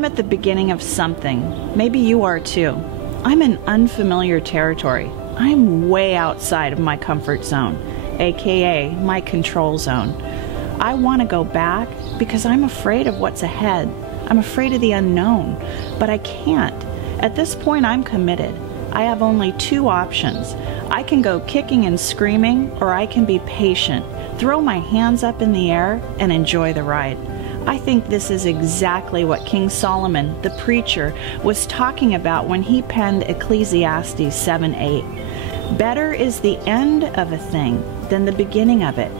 I'm at the beginning of something. Maybe you are too. I'm in unfamiliar territory. I'm way outside of my comfort zone, aka my control zone. I want to go back because I'm afraid of what's ahead. I'm afraid of the unknown, but I can't. At this point, I'm committed. I have only two options. I can go kicking and screaming, or I can be patient, throw my hands up in the air, and enjoy the ride. I think this is exactly what King Solomon, the preacher, was talking about when he penned Ecclesiastes 7:8. Better is the end of a thing than the beginning of it,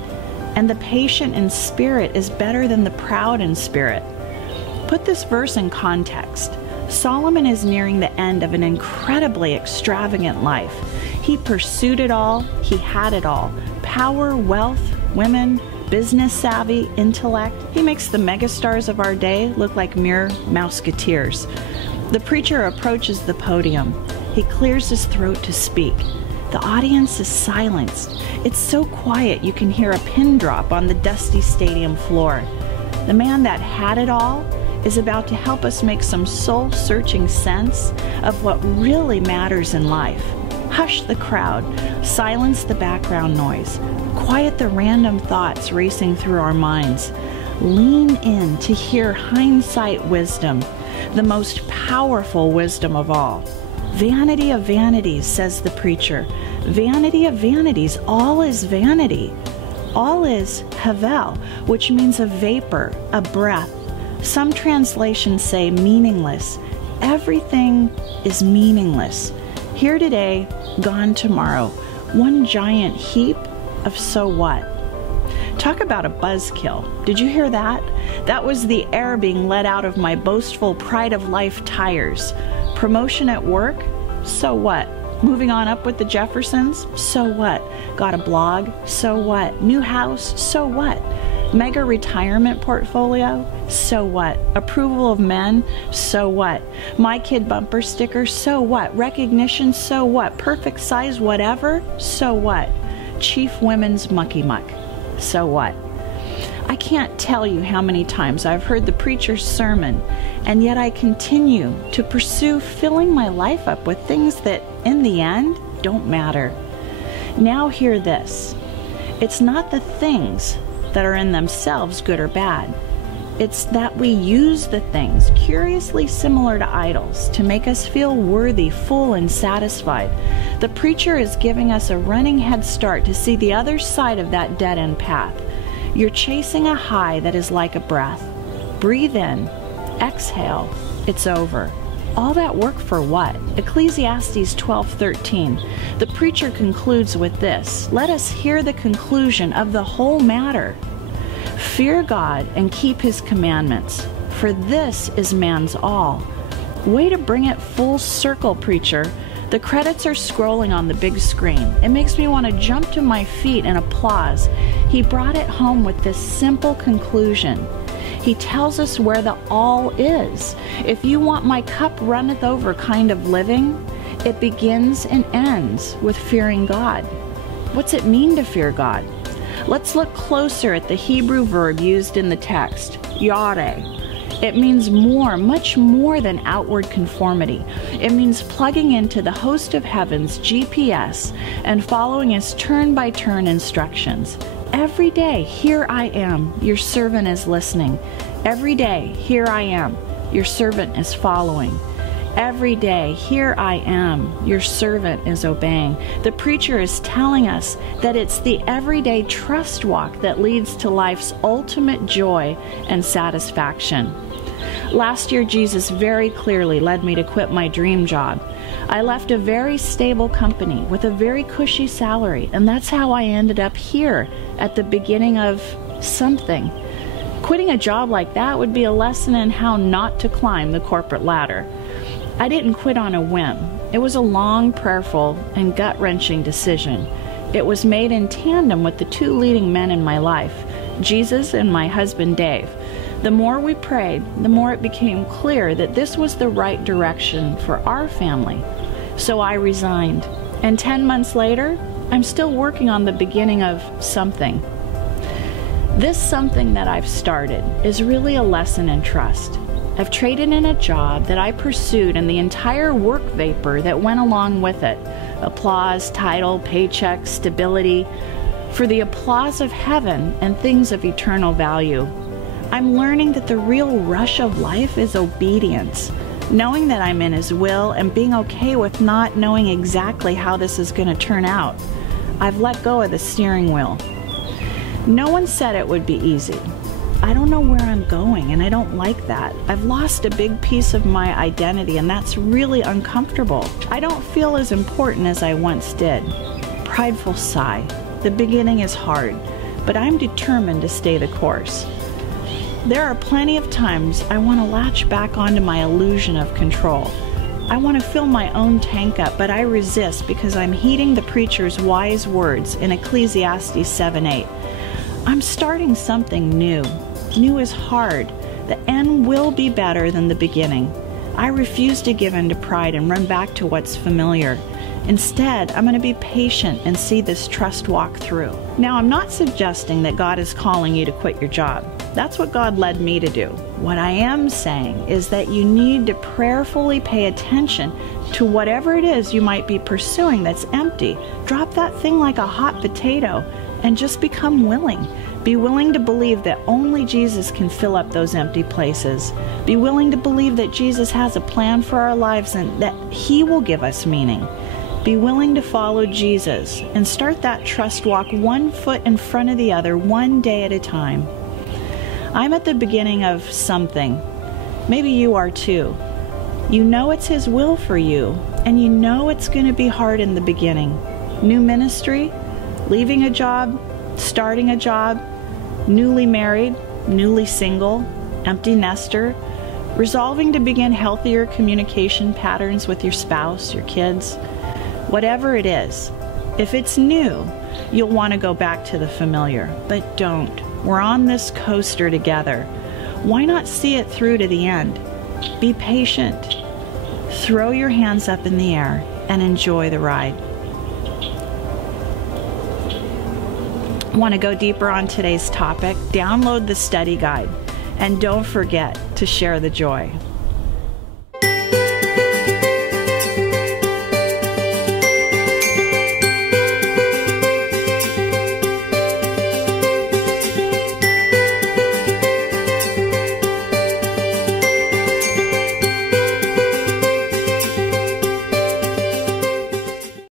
and the patient in spirit is better than the proud in spirit. Put this verse in context. Solomon is nearing the end of an incredibly extravagant life. He pursued it all, he had it all. Power, wealth, women, business savvy, intellect. He makes the megastars of our day look like mere mouseketeers. The preacher approaches the podium. He clears his throat to speak. The audience is silenced. It's so quiet you can hear a pin drop on the dusty stadium floor. The man that had it all is about to help us make some soul-searching sense of what really matters in life. Hush the crowd, silence the background noise, quiet the random thoughts racing through our minds. Lean in to hear hindsight wisdom, the most powerful wisdom of all. Vanity of vanities, says the preacher. Vanity of vanities, all is vanity. All is havel, which means a vapor, a breath. Some translations say meaningless. Everything is meaningless. Here today, gone tomorrow. One giant heap of so what? Talk about a buzzkill. Did you hear that? That was the air being let out of my boastful pride of life tires. Promotion at work? So what? Moving on up with the Jeffersons? So what? Got a blog? So what? New house? So what? Mega retirement portfolio? So what? Approval of men? So what? My kid bumper sticker? So what? Recognition? So what? Perfect size whatever? So what? Chief women's mucky muck? So what? I can't tell you how many times I've heard the preacher's sermon, and yet I continue to pursue filling my life up with things that, in the end, don't matter. Now hear this. It's not the things that are in themselves good or bad. It's that we use the things, curiously similar to idols, to make us feel worthy, full, and satisfied. The preacher is giving us a running head start to see the other side of that dead-end path. You're chasing a high that is like a breath. Breathe in, exhale, it's over. All that work for what? Ecclesiastes 12:13. The preacher concludes with this. Let us hear the conclusion of the whole matter. Fear God and keep his commandments, for this is man's all. Way to bring it full circle, preacher. The credits are scrolling on the big screen. It makes me want to jump to my feet and applause. He brought it home with this simple conclusion. He tells us where the all is. If you want my cup runneth over kind of living, it begins and ends with fearing God. What's it mean to fear God? Let's look closer at the Hebrew verb used in the text, yareh. It means more, much more than outward conformity. It means plugging into the host of heaven's GPS and following his turn-by-turn instructions. Every day, here I am, your servant is listening. Every day, here I am, your servant is following. Every day, here I am, your servant is obeying. The preacher is telling us that it's the everyday trust walk that leads to life's ultimate joy and satisfaction. Last year, Jesus very clearly led me to quit my dream job. I left a very stable company with a very cushy salary, and that's how I ended up here at the beginning of something. Quitting a job like that would be a lesson in how not to climb the corporate ladder. I didn't quit on a whim. It was a long, prayerful, and gut-wrenching decision. It was made in tandem with the two leading men in my life, Jesus and my husband Dave. The more we prayed, the more it became clear that this was the right direction for our family. So I resigned. And 10 months later, I'm still working on the beginning of something. This something that I've started is really a lesson in trust. I've traded in a job that I pursued and the entire work vapor that went along with it, applause, title, paycheck, stability, for the applause of heaven and things of eternal value. I'm learning that the real rush of life is obedience, knowing that I'm in His will and being okay with not knowing exactly how this is going to turn out. I've let go of the steering wheel. No one said it would be easy. I don't know where I'm going, and I don't like that. I've lost a big piece of my identity, and that's really uncomfortable. I don't feel as important as I once did. Prideful sigh. The beginning is hard, but I'm determined to stay the course. There are plenty of times I want to latch back onto my illusion of control. I want to fill my own tank up, but I resist because I'm heeding the preacher's wise words in Ecclesiastes 7:8. I'm starting something new. New is hard. The end will be better than the beginning. I refuse to give in to pride and run back to what's familiar. Instead, I'm going to be patient and see this trust walk through. Now, I'm not suggesting that God is calling you to quit your job. That's what God led me to do. What I am saying is that you need to prayerfully pay attention to whatever it is you might be pursuing that's empty. Drop that thing like a hot potato and just become willing. Be willing to believe that only Jesus can fill up those empty places. Be willing to believe that Jesus has a plan for our lives and that He will give us meaning. Be willing to follow Jesus and start that trust walk one foot in front of the other, one day at a time. I'm at the beginning of something. Maybe you are too. You know it's His will for you, and you know it's going to be hard in the beginning. New ministry, leaving a job, starting a job, newly married, newly single, empty nester, resolving to begin healthier communication patterns with your spouse, your kids. Whatever it is, if it's new, you'll want to go back to the familiar, but don't. We're on this coaster together. Why not see it through to the end? Be patient. Throw your hands up in the air and enjoy the ride. Want to go deeper on today's topic? Download the study guide and don't forget to share the joy.